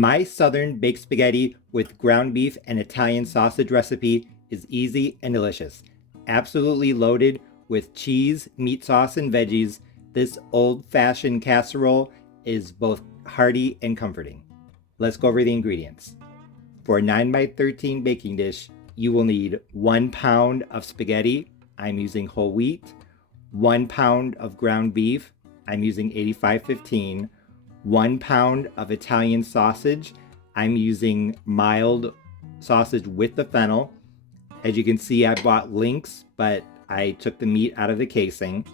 My southern baked spaghetti with ground beef and Italian sausage recipe is easy and delicious. Absolutely loaded with cheese, meat sauce, and veggies, this old-fashioned casserole is both hearty and comforting. Let's go over the ingredients. For a 9 by 13 baking dish, you will need 1 pound of spaghetti. I'm using whole wheat. 1 pound of ground beef. I'm using 8515. 1 pound of Italian sausage. I'm using mild sausage with the fennel. As you can see, I bought links, but I took the meat out of the casing.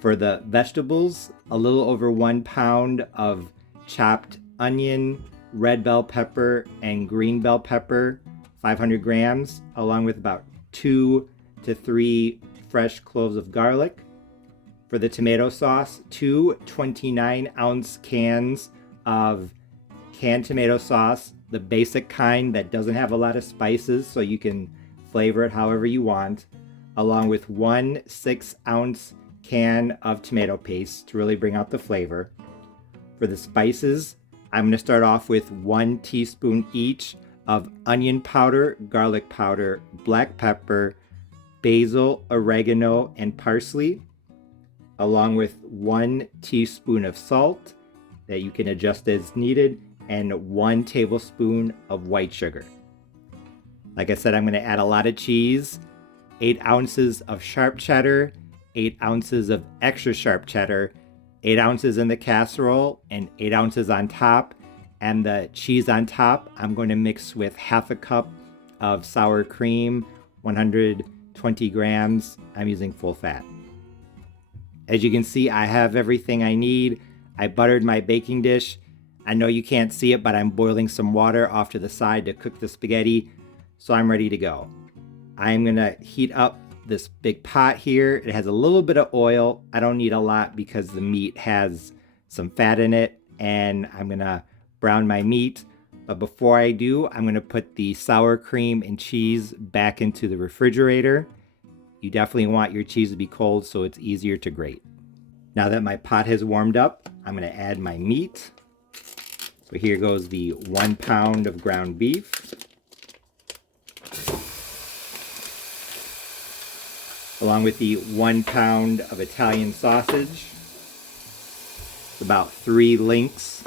For the vegetables, a little over 1 pound of chopped onion, red bell pepper, and green bell pepper, 500 grams, along with about 2 to 3 fresh cloves of garlic. For the tomato sauce, 2 29-ounce cans of canned tomato sauce, the basic kind that doesn't have a lot of spices, so you can flavor it however you want, along with 1 6-ounce can of tomato paste to really bring out the flavor. For the spices, I'm going to start off with 1 teaspoon each of onion powder, garlic powder, black pepper, basil, oregano, and parsley, along with 1 teaspoon of salt that you can adjust as needed, and 1 tablespoon of white sugar. Like I said, I'm going to add a lot of cheese, 8 ounces of sharp cheddar, 8 ounces of extra sharp cheddar, 8 ounces in the casserole, and 8 ounces on top. And the cheese on top, I'm going to mix with half a cup of sour cream, 120 grams. I'm using full fat. As you can see, I have everything I need. I buttered my baking dish. I know you can't see it, but I'm boiling some water off to the side to cook the spaghetti, so I'm ready to go. I'm gonna heat up this big pot here. It has a little bit of oil. I don't need a lot because the meat has some fat in it, and I'm gonna brown my meat. But before I do, I'm gonna put the sour cream and cheese back into the refrigerator. You definitely want your cheese to be cold so it's easier to grate. Now that my pot has warmed up, I'm gonna add my meat. So here goes the 1 pound of ground beef. Along with the 1 pound of Italian sausage, about 3 links.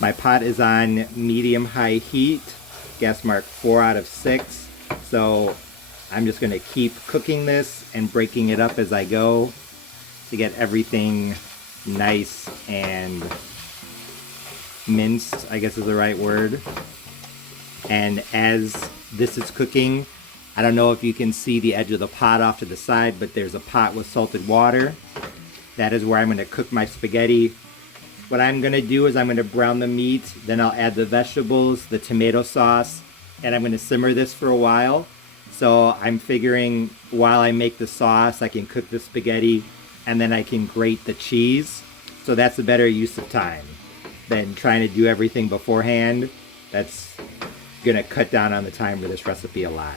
My pot is on medium-high heat, gas mark 4 out of 6, so I'm just going to keep cooking this and breaking it up as I go to get everything nice and minced, I guess is the right word. And as this is cooking, I don't know if you can see the edge of the pot off to the side, but there's a pot with salted water. That is where I'm going to cook my spaghetti. What I'm going to do is I'm going to brown the meat, then I'll add the vegetables, the tomato sauce, and I'm going to simmer this for a while. So I'm figuring while I make the sauce, I can cook the spaghetti, and then I can grate the cheese. So that's a better use of time than trying to do everything beforehand. That's gonna cut down on the time for this recipe a lot.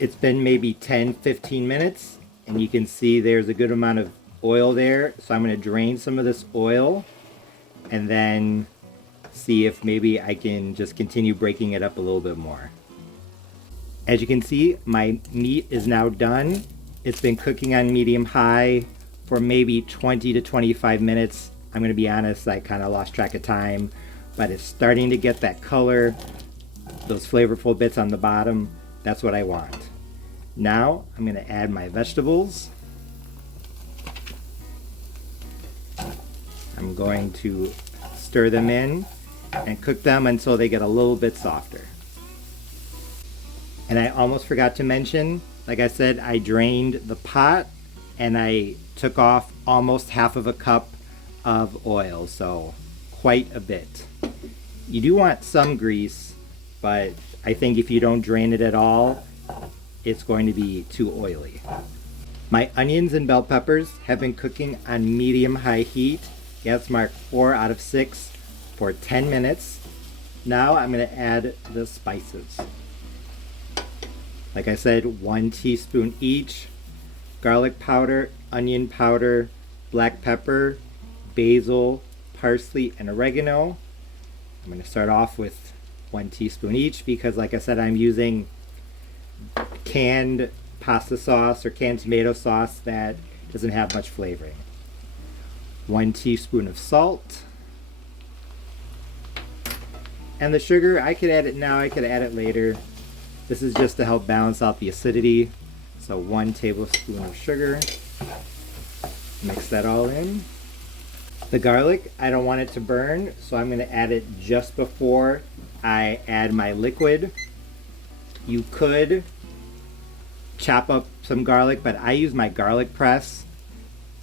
It's been maybe 10-15 minutes, and you can see there's a good amount of oil there. So I'm gonna drain some of this oil and then see if maybe I can just continue breaking it up a little bit more. As you can see, my meat is now done. It's been cooking on medium high for maybe 20 to 25 minutes. I'm gonna be honest, I kind of lost track of time, but it's starting to get that color, those flavorful bits on the bottom. That's what I want. Now I'm gonna add my vegetables. I'm going to stir them in and cook them until they get a little bit softer. And I almost forgot to mention, like I said, I drained the pot and I took off almost half of a cup of oil, so quite a bit. You do want some grease, but I think if you don't drain it at all, it's going to be too oily. My onions and bell peppers have been cooking on medium-high heat, gas mark 4 out of 6, for 10 minutes. Now I'm going to add the spices. Like I said, 1 teaspoon each. Garlic powder, onion powder, black pepper, basil, parsley, and oregano. I'm going to start off with 1 teaspoon each because, like I said, I'm using canned pasta sauce or canned tomato sauce that doesn't have much flavoring. 1 teaspoon of salt. And the sugar, I could add it now, I could add it later. This is just to help balance out the acidity. So 1 tablespoon of sugar. Mix that all in. The garlic, I don't want it to burn, so I'm going to add it just before I add my liquid. You could chop up some garlic, but I use my garlic press.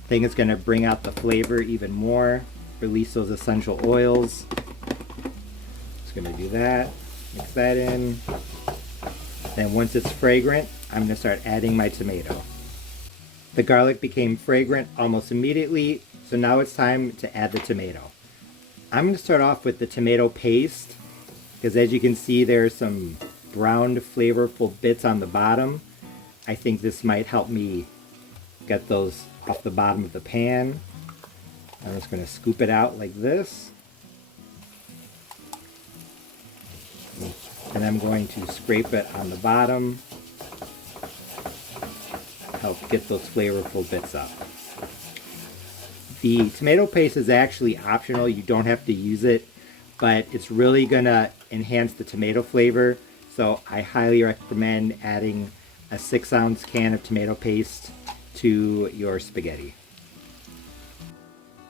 I think it's going to bring out the flavor even more, release those essential oils. Just going to do that, mix that in. Then once it's fragrant, I'm going to start adding my tomato. The garlic became fragrant almost immediately, so now it's time to add the tomato. I'm going to start off with the tomato paste, because as you can see there's some browned flavorful bits on the bottom. I think this might help me get those off the bottom of the pan. I'm just going to scoop it out like this. And I'm going to scrape it on the bottom. Help get those flavorful bits up. The tomato paste is actually optional. You don't have to use it, but it's really going to enhance the tomato flavor. So I highly recommend adding a 6-ounce can of tomato paste to your spaghetti.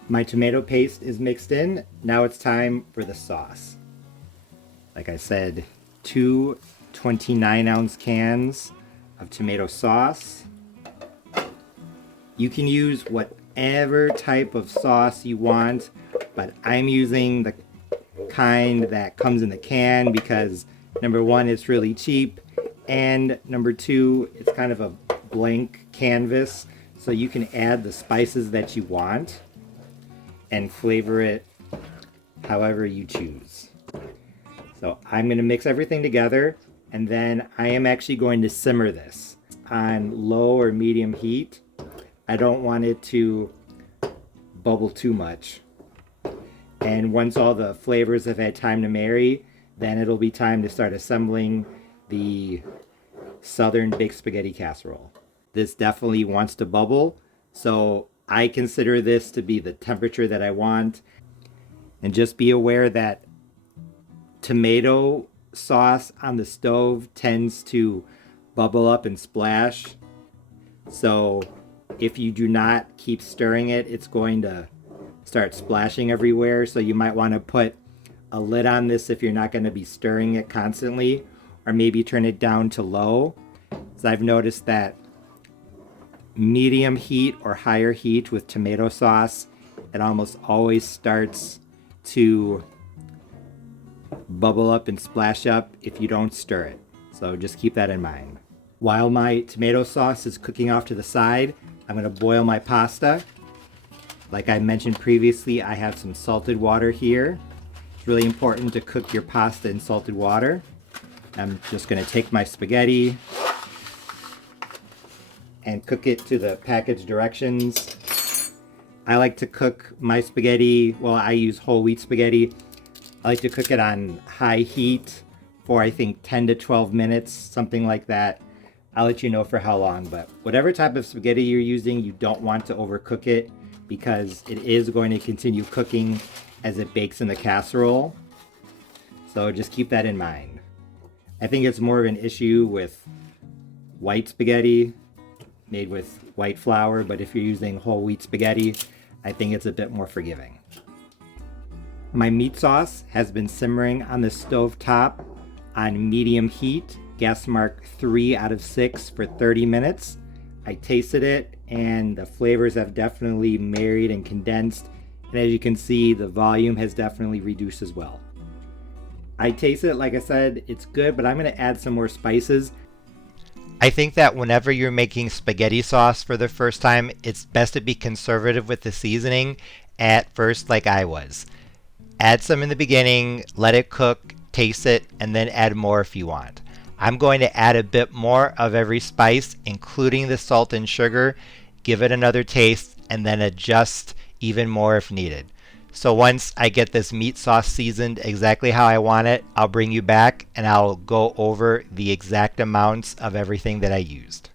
My tomato paste is mixed in. Now it's time for the sauce. Like I said, 2 29-ounce cans of tomato sauce. You can use whatever type of sauce you want, but I'm using the kind that comes in the can because number 1, it's really cheap, and number 2, it's kind of a blank canvas, so you can add the spices that you want and flavor it however you choose. So I'm going to mix everything together, and then I am actually going to simmer this on low or medium heat. I don't want it to bubble too much. And once all the flavors have had time to marry, then it'll be time to start assembling the Southern baked spaghetti casserole. This definitely wants to bubble, so I consider this to be the temperature that I want. And just be aware that tomato sauce on the stove tends to bubble up and splash. So if you do not keep stirring it, it's going to start splashing everywhere. So you might want to put a lid on this if you're not going to be stirring it constantly, or maybe turn it down to low. So I've noticed that medium heat or higher heat with tomato sauce, it almost always starts to bubble up and splash up if you don't stir it. So just keep that in mind. While my tomato sauce is cooking off to the side, I'm going to boil my pasta. Like I mentioned previously, I have some salted water here. It's really important to cook your pasta in salted water. I'm just going to take my spaghetti and cook it to the package directions. I like to cook my spaghetti, well, I use whole wheat spaghetti. I like to cook it on high heat for I think 10 to 12 minutes, something like that. I'll let you know for how long, but whatever type of spaghetti you're using, you don't want to overcook it because it is going to continue cooking as it bakes in the casserole. So just keep that in mind. I think it's more of an issue with white spaghetti made with white flour, but if you're using whole wheat spaghetti, I think it's a bit more forgiving. My meat sauce has been simmering on the stove top on medium heat, gas mark 3 out of 6 for 30 minutes. I tasted it and the flavors have definitely married and condensed, and as you can see, the volume has definitely reduced as well. I tasted it, like I said, it's good, but I'm going to add some more spices. I think that whenever you're making spaghetti sauce for the first time, it's best to be conservative with the seasoning at first, like I was. Add some in the beginning, let it cook, taste it, and then add more if you want. I'm going to add a bit more of every spice, including the salt and sugar, give it another taste, and then adjust even more if needed. So once I get this meat sauce seasoned exactly how I want it, I'll bring you back and I'll go over the exact amounts of everything that I used.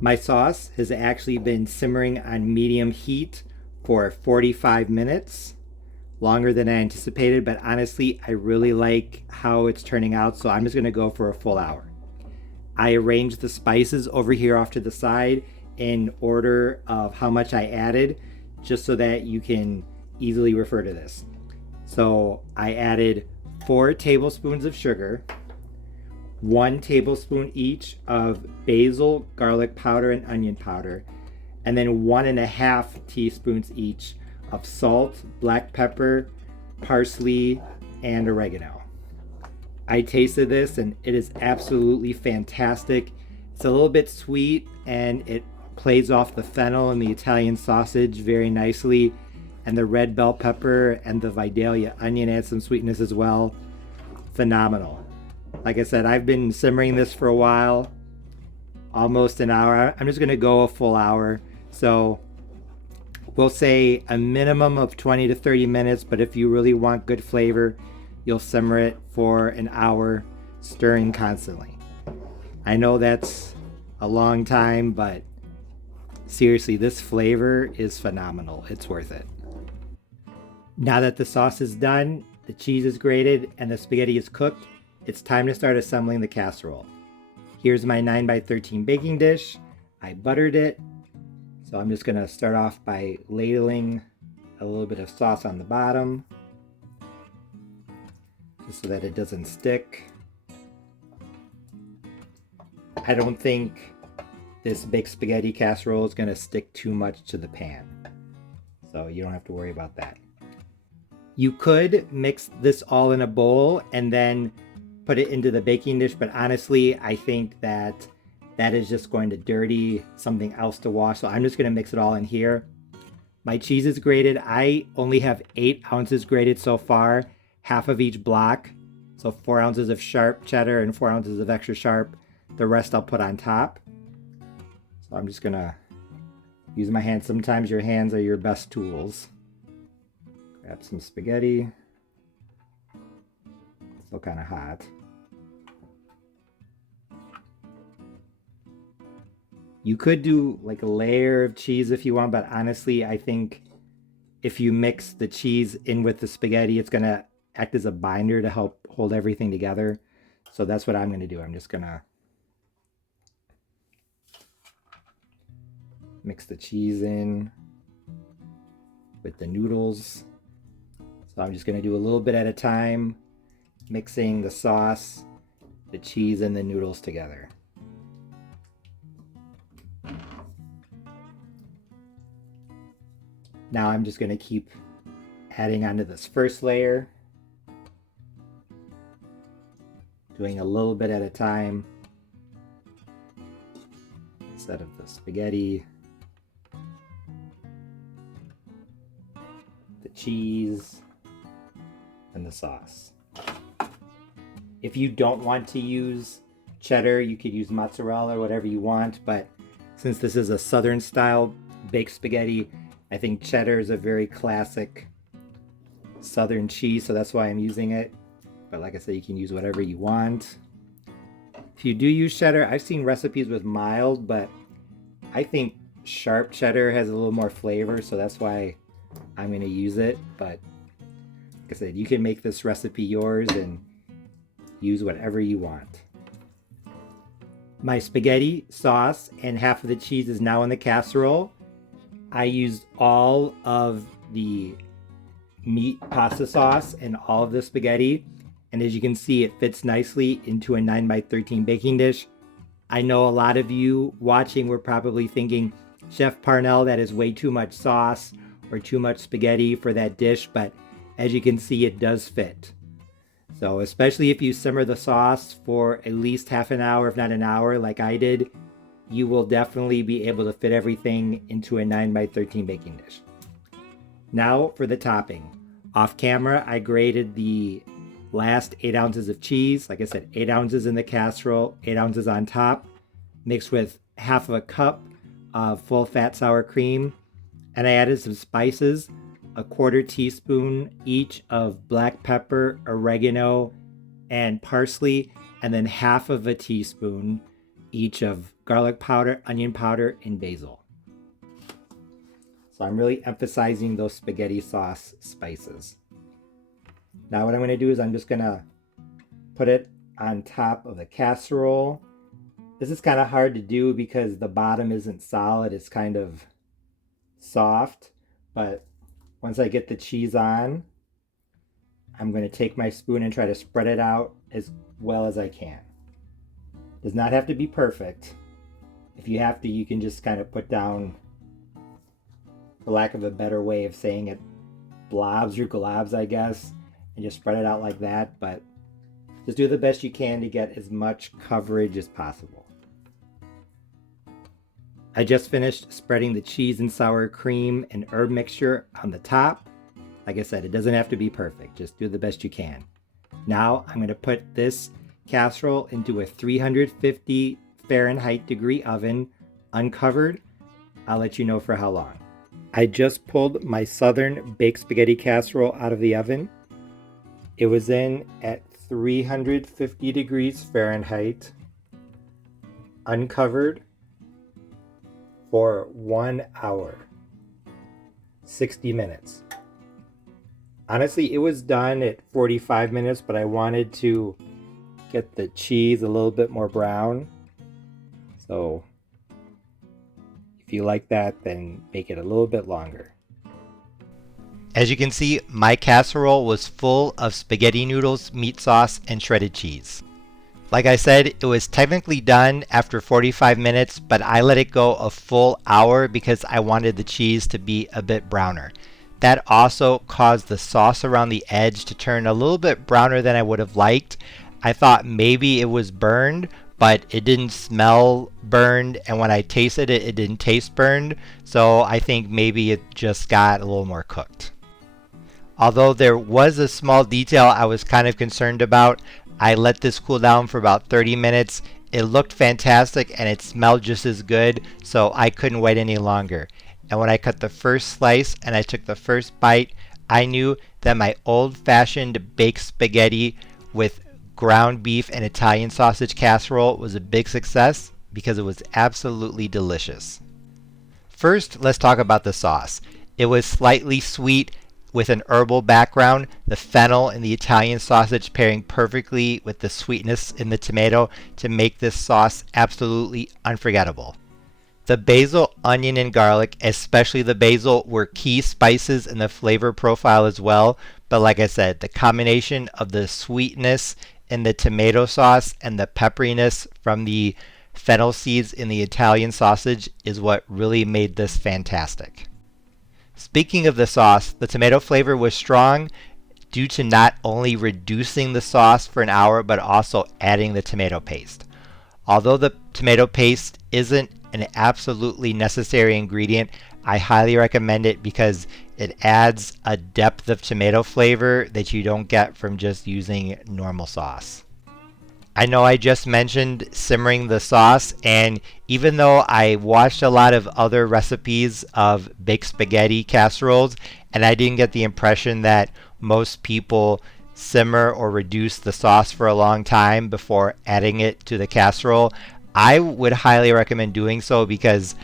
My sauce has actually been simmering on medium heat for 45 minutes, longer than I anticipated, but honestly, I really like how it's turning out, so I'm just gonna go for a full hour. I arranged the spices over here off to the side in order of how much I added, just so that you can easily refer to this. So I added 4 tablespoons of sugar, 1 tablespoon each of basil, garlic powder, and onion powder, and then 1.5 teaspoons each of salt, black pepper, parsley, and oregano. I tasted this and it is absolutely fantastic. It's a little bit sweet and it plays off the fennel and the Italian sausage very nicely, and the red bell pepper and the Vidalia onion adds some sweetness as well. Phenomenal. Like I said, I've been simmering this for a while, almost an hour. I'm just gonna go a full hour. So we'll say a minimum of 20 to 30 minutes, but if you really want good flavor, you'll simmer it for an hour, stirring constantly. I know that's a long time, but seriously, this flavor is phenomenal. It's worth it. Now that the sauce is done, the cheese is grated, and the spaghetti is cooked, it's time to start assembling the casserole. Here's my 9x13 baking dish. I buttered it. So I'm just gonna start off by ladling a little bit of sauce on the bottom, just so that it doesn't stick. I don't think this baked spaghetti casserole is gonna stick too much to the pan, so you don't have to worry about that. You could mix this all in a bowl and then put it into the baking dish, but honestly, I think that is just going to dirty something else to wash, so I'm just gonna mix it all in here. My cheese is grated. I only have 8 ounces grated so far, half of each block. So 4 ounces of sharp cheddar and 4 ounces of extra sharp. The rest I'll put on top. So I'm just gonna use my hands. Sometimes your hands are your best tools. Grab some spaghetti. It's still kind of hot. You could do like a layer of cheese if you want, but honestly, I think if you mix the cheese in with the spaghetti, it's gonna act as a binder to help hold everything together. So that's what I'm gonna do. I'm just gonna mix the cheese in with the noodles. So I'm just gonna do a little bit at a time, mixing the sauce, the cheese, and the noodles together. Now I'm just going to keep adding onto this first layer, doing a little bit at a time instead of the spaghetti, the cheese, and the sauce. If you don't want to use cheddar, you could use mozzarella or whatever you want, but since this is a southern style baked spaghetti, I think cheddar is a very classic southern cheese, so that's why I'm using it. But like I said, you can use whatever you want. If you do use cheddar, I've seen recipes with mild, but I think sharp cheddar has a little more flavor, so that's why I'm going to use it. But like I said, you can make this recipe yours and use whatever you want. My spaghetti sauce and half of the cheese is now in the casserole. I used all of the meat pasta sauce and all of the spaghetti, and as you can see, it fits nicely into a 9x13 baking dish. I know a lot of you watching were probably thinking, Chef Parnell, that is way too much sauce or too much spaghetti for that dish, but as you can see, it does fit. So especially if you simmer the sauce for at least half an hour, if not an hour, like I did, you will definitely be able to fit everything into a 9x13 baking dish. Now for the topping. Off camera, I grated the last 8 ounces of cheese. Like I said, 8 ounces in the casserole, 8 ounces on top, mixed with half of a cup of full fat sour cream. And I added some spices, a 1/4 teaspoon each of black pepper, oregano, and parsley, and then half of a teaspoon each of garlic powder, onion powder, and basil. So I'm really emphasizing those spaghetti sauce spices. Now what I'm going to do is I'm just going to put it on top of the casserole. This is kind of hard to do because the bottom isn't solid. It's kind of soft. But once I get the cheese on, I'm going to take my spoon and try to spread it out as well as I can. Does not have to be perfect. If you have to, you can just kind of put down, for lack of a better way of saying it, blobs or globs, I guess, and just spread it out like that. But just do the best you can to get as much coverage as possible. I just finished spreading the cheese and sour cream and herb mixture on the top. Like I said, it doesn't have to be perfect. Just do the best you can. Now I'm going to put this casserole into a 350 Fahrenheit degree oven, uncovered. I'll let you know for how long. I just pulled my Southern baked spaghetti casserole out of the oven. It was in at 350 degrees Fahrenheit, uncovered, for 1 hour, 60 minutes. Honestly, it was done at 45 minutes, but I wanted to get the cheese a little bit more brown. So if you like that, then make it a little bit longer. As you can see, my casserole was full of spaghetti noodles, meat sauce, and shredded cheese. Like I said, it was technically done after 45 minutes, but I let it go a full hour because I wanted the cheese to be a bit browner. That also caused the sauce around the edge to turn a little bit browner than I would have liked. I thought maybe it was burned, but it didn't smell burned, and when I tasted it, it didn't taste burned, so I think maybe it just got a little more cooked. Although there was a small detail I was kind of concerned about, I let this cool down for about 30 minutes. It looked fantastic and it smelled just as good, so I couldn't wait any longer. And when I cut the first slice and I took the first bite, I knew that my old-fashioned baked spaghetti with ground beef and Italian sausage casserole was a big success because it was absolutely delicious. First, let's talk about the sauce. It was slightly sweet with an herbal background, the fennel and the Italian sausage pairing perfectly with the sweetness in the tomato to make this sauce absolutely unforgettable. The basil, onion, and garlic, especially the basil, were key spices in the flavor profile as well, but like I said, the combination of the sweetness in the tomato sauce and the pepperiness from the fennel seeds in the Italian sausage is what really made this fantastic. Speaking of the sauce, the tomato flavor was strong due to not only reducing the sauce for an hour, but also adding the tomato paste. Although the tomato paste isn't an absolutely necessary ingredient, I highly recommend it because it adds a depth of tomato flavor that you don't get from just using normal sauce. I know I just mentioned simmering the sauce, and even though I watched a lot of other recipes of baked spaghetti casseroles, and I didn't get the impression that most people simmer or reduce the sauce for a long time before adding it to the casserole, I would highly recommend doing so because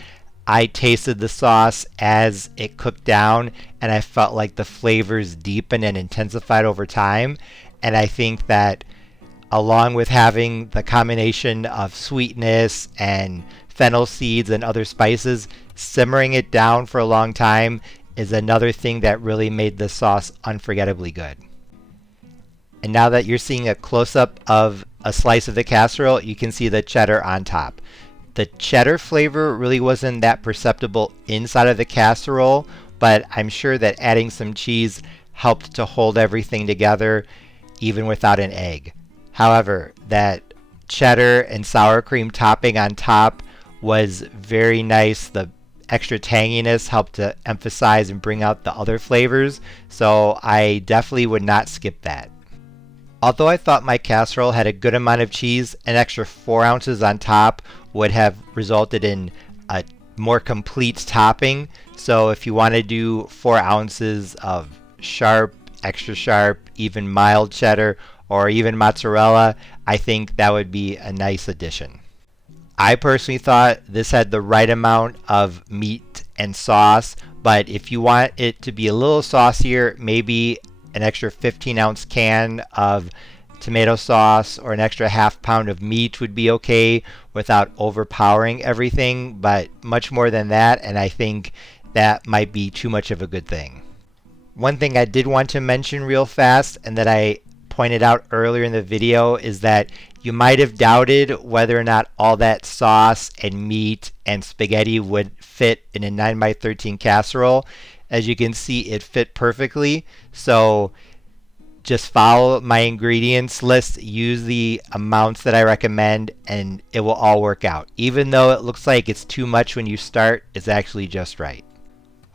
I tasted the sauce as it cooked down, and I felt like the flavors deepened and intensified over time, and I think that along with having the combination of sweetness and fennel seeds and other spices, simmering it down for a long time is another thing that really made the sauce unforgettably good. And now that you're seeing a close-up of a slice of the casserole, you can see the cheddar on top. The cheddar flavor really wasn't that perceptible inside of the casserole, but I'm sure that adding some cheese helped to hold everything together even without an egg. However, that cheddar and sour cream topping on top was very nice. The extra tanginess helped to emphasize and bring out the other flavors, so I definitely would not skip that. Although I thought my casserole had a good amount of cheese, an extra 4 ounces on top would have resulted in a more complete topping. So if you want to do 4 ounces of sharp, extra sharp, even mild cheddar, or even mozzarella, I think that would be a nice addition. I personally thought this had the right amount of meat and sauce, but if you want it to be a little saucier, maybe an extra 15-ounce can of tomato sauce or an extra half pound of meat would be okay without overpowering everything, but much more than that, and I think that might be too much of a good thing. One thing I did want to mention real fast, and that I pointed out earlier in the video, is that you might have doubted whether or not all that sauce and meat and spaghetti would fit in a 9x13 casserole. As you can see, it fit perfectly. So just follow my ingredients list, use the amounts that I recommend, and it will all work out. Even though it looks like it's too much when you start, it's actually just right.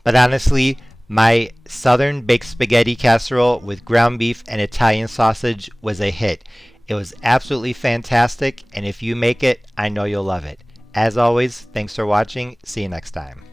But honestly, my southern baked spaghetti casserole with ground beef and Italian sausage was a hit. It was absolutely fantastic, and if you make it, I know you'll love it. As always, thanks for watching. See you next time.